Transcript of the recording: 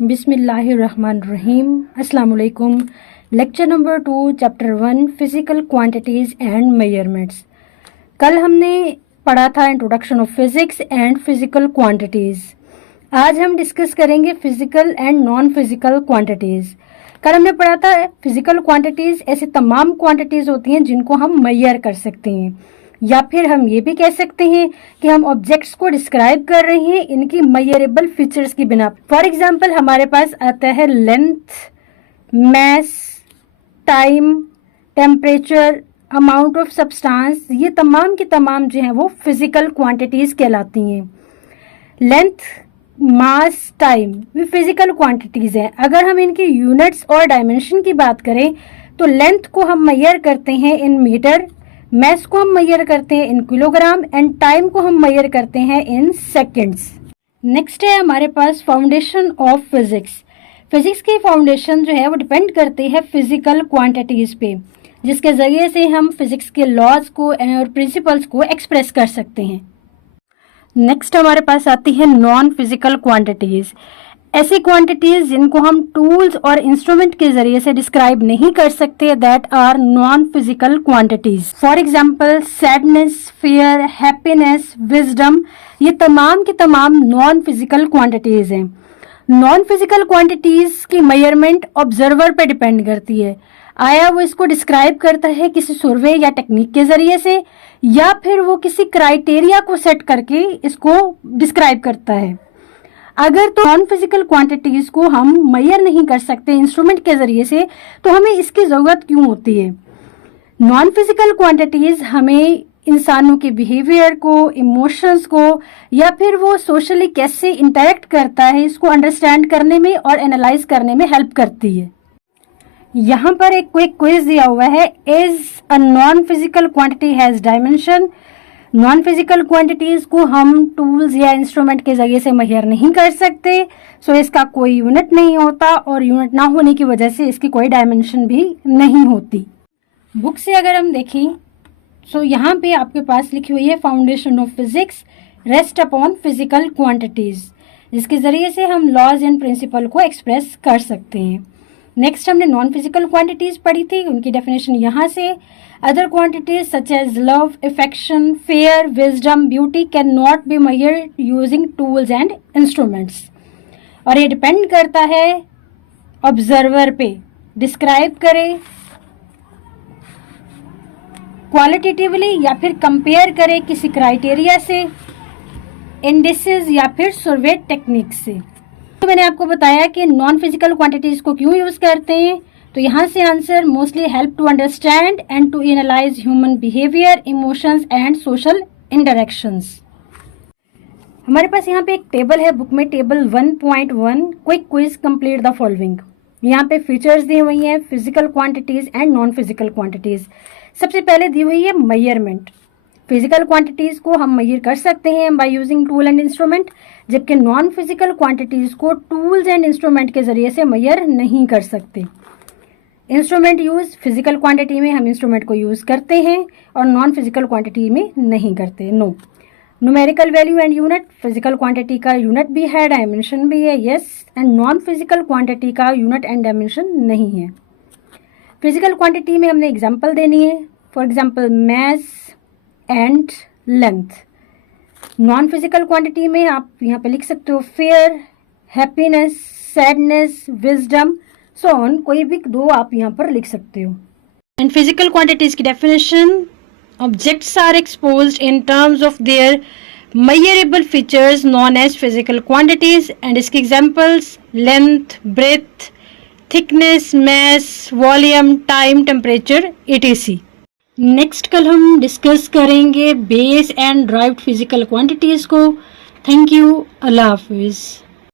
बिस्मिल्लाहिर्रहमानिर्रहीम। अस्सलाम वालेकुम। Lecture number 2 chapter 1 physical quantities and measurements. कल हमने पढ़ा था introduction of physics and physical quantities. आज हम डिस्कस करेंगे physical and non physical quantities. कल हमने पढ़ा था फिजिकल क्वांटिटीज़ ऐसे तमाम क्वांटिटीज़ होती हैं जिनको हम मेजर कर सकते हैं, या फिर हम ये भी कह सकते हैं कि हम ऑब्जेक्ट्स को डिस्क्राइब कर रहे हैं इनकी मेजरेबल फीचर्स की बिना। फॉर एग्जांपल हमारे पास आता है length, mass, time, temperature, amount of substance. ये तमाम की तमाम जो हैं वो फिजिकल क्वांटिटीज़ कहलाती हैं। लेंथ, मास, टाइम ये फिजिकल क्वांटिटीज़ हैं। अगर हम इनकी यूनिट्स और डायमेंशन की बात करें तो लेंथ को हम मेजर करते हैं इन मीटर, मैस को हम मेजर करते हैं इन किलोग्राम एंड टाइम को हम मेजर करते हैं इन सेकंड्स। नेक्स्ट है हमारे पास फाउंडेशन ऑफ फिजिक्स। फिजिक्स की फाउंडेशन जो है वो डिपेंड करती है फिजिकल क्वांटिटीज़ पे, जिसके ज़रिए से हम फिजिक्स के लॉज को और प्रिंसिपल्स को एक्सप्रेस कर सकते हैं। नेक्स्ट हमारे पास आती है नॉन फिजिकल क्वांटिटीज़। ऐसी क्वांटिटीज़ जिनको हम टूल्स और इंस्ट्रूमेंट के जरिए से डिस्क्राइब नहीं कर सकते, that are non physical quantities. For example sadness, fear, happiness, wisdom, ये तमाम की तमाम नॉन फिजिकल क्वांटिटीज़ हैं। नॉन फिजिकल क्वांटिटीज़ की मेजरमेंट ऑब्जर्वर पे डिपेंड करती है। आया वो इसको डिस्क्राइब करता है किसी सर्वे या टेक्निक के जरिए से, या फिर वो किसी क्राइटेरिया को सेट करके इसको डिस्क्राइब करता है। अगर तो नॉन फिजिकल क्वांटिटीज को हम मेजर नहीं कर सकते इंस्ट्रूमेंट के जरिए से, तो हमें इसकी ज़रूरत क्यों होती है? नॉन फिजिकल क्वांटिटीज हमें इंसानों के बिहेवियर को, इमोशंस को, या फिर वो सोशली कैसे इंटरेक्ट करता है इसको अंडरस्टैंड करने में और एनालाइज करने में हेल्प करती है। यहाँ पर एक क्विक क्विज दिया हुआ है, is a non physical quantity has dimension. Non physical quantities को हम टूल्स या इंस्ट्रूमेंट के जरिए से मेजर नहीं कर सकते, सो इसका कोई यूनिट नहीं होता, और यूनिट ना होने की वजह से इसकी कोई डायमेंशन भी नहीं होती। बुक से अगर हम देखें सो यहाँ पे आपके पास लिखी हुई है foundation of physics rest upon physical quantities, जिसके ज़रिए से हम लॉज एंड प्रिंसिपल को एक्सप्रेस कर सकते हैं। नेक्स्ट हमने नॉन फिजिकल क्वांटिटीज़ पढ़ी थी, उनकी डेफिनेशन यहाँ से। Other quantities such as love, affection, fear, wisdom, beauty cannot be measured using tools and instruments. और ये डिपेंड करता है ऑब्जर्वर पे। डिस्क्राइब करें क्वालिटेटिवली या फिर कंपेयर करें किसी क्राइटेरिया से, इंडिसेस या फिर सर्वे टेक्निक से। तो मैंने आपको बताया कि नॉन फिजिकल क्वांटिटीज़ को क्यों यूज़ करते हैं, तो यहाँ से answer mostly help to understand and to analyse human behaviour, emotions and social interactions. हमारे पास यहाँ पे एक टेबल है बुक में, table 1.1 quick quiz complete the following. यहाँ पे फीचर्स दी हुई हैं physical quantities and non physical quantities. सबसे पहले दी हुई है मेजरमेंट। फिजिकल क्वांटिटीज़ को हम मेजर कर सकते हैं by using tool and instrument, जबकि नॉन फिजिकल क्वांटिटीज़ को टूल्स एंड इंस्ट्रूमेंट के जरिए से मेजर नहीं कर सकते। इंस्ट्रूमेंट यूज़ फिजिकल क्वांटिटी में हम इंस्ट्रूमेंट को यूज़ करते हैं और नॉन फिजिकल क्वांटिटी में नहीं करते। No. Numerical value and unit, physical quantity का यूनिट भी है, डायमेंशन भी है, yes, and non physical quantity का यूनिट एंड डायमेंशन नहीं है। फिजिकल क्वांटिटी में हमने एग्जांपल देनी है, for example mass and length. Non physical quantity में आप यहाँ पे लिख सकते हो fear, happiness, sadness, wisdom, so on, कोई भी दो आप यहाँ पर लिख सकते हो। एंड फिजिकल क्वांटिटीज की definition, objects are expressed in terms of their measurable features known as physical quantities, and इसके examples length, breadth, thickness, mass, volume, time, temperature, etc। Next कल हम डिस्कस करेंगे base and derived physical quantities को। Thank you, Allah हाफिज़।